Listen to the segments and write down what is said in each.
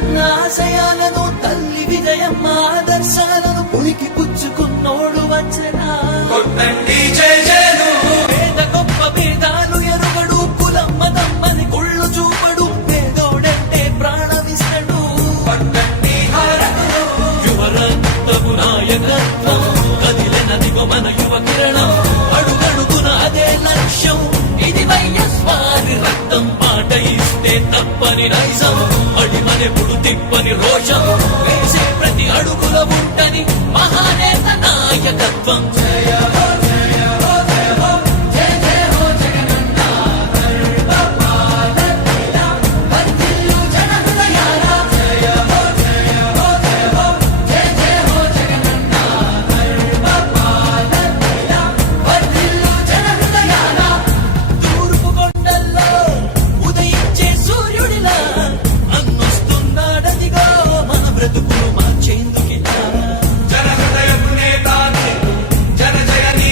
కన్న ఆశయాలను తల్లి విజయమ్మ ఆదర్శాలను పులికి పుచ్చుకున్నోడు వచ్చనా పేద గొప్ప భేదాలు ఎరుగడు కులమ్మ దమ్మని కుళ్ళు చూపడు పేదోడంటే ప్రాణమిస్తడు యువరక్తము నాయకత్వం కదిలినదిగో మన యువ కిరణం అడుగడుగున అదే లక్ష్యం ఇది వైఎస్వారి రక్తం మాట ఇస్తే తప్పని నైజం అడిమనెప్పుడు తిప్పని రోషం వేసే ప్రతి అడుగుల ఉంటని మహానేత నాయకత్వం జయ హో జయ హో జయ హో జయ జయ హో జగనన్న సర్వపాలకుడా వర్ధిల్లు జన హృదయాల జయ హో జయ హో జయ హో జయ జయ హో జగనన్న సర్వపాలకుడా వర్ధిల్లు జన హృదయాల తూర్పు కొండల్లో ఉదయించే సూర్యుడిలా అన్నొస్తున్నాడదిగో మన బ్రతుకులు మార్చేందుకిలా జన హృదయపు నేత జన జయ నీ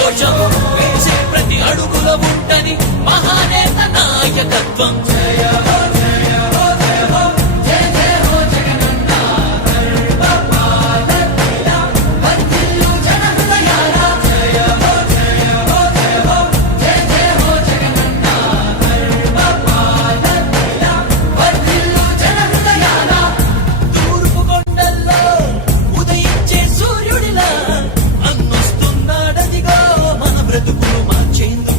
జనఘోషం వేసే ప్రతి అడుగుల ఉంటని మహానేత నాయకత్వం జయ హో జయ హో జయ హో జయ జయ హో జగనన్న సర్వపాలకుల వర్ధిల్లు జనహృదయాల జయ హో జయ హో జయ హో జయ జయ హో జగనన్న సర్వపాలకుల వర్ధిల్లు జనహృదయాల తూర్పు కొండల్లో ఉదయించే సూర్యుడిలా అన్నొస్తున్నాడదిగో మన బ్రతుకులు మార్చేందుకు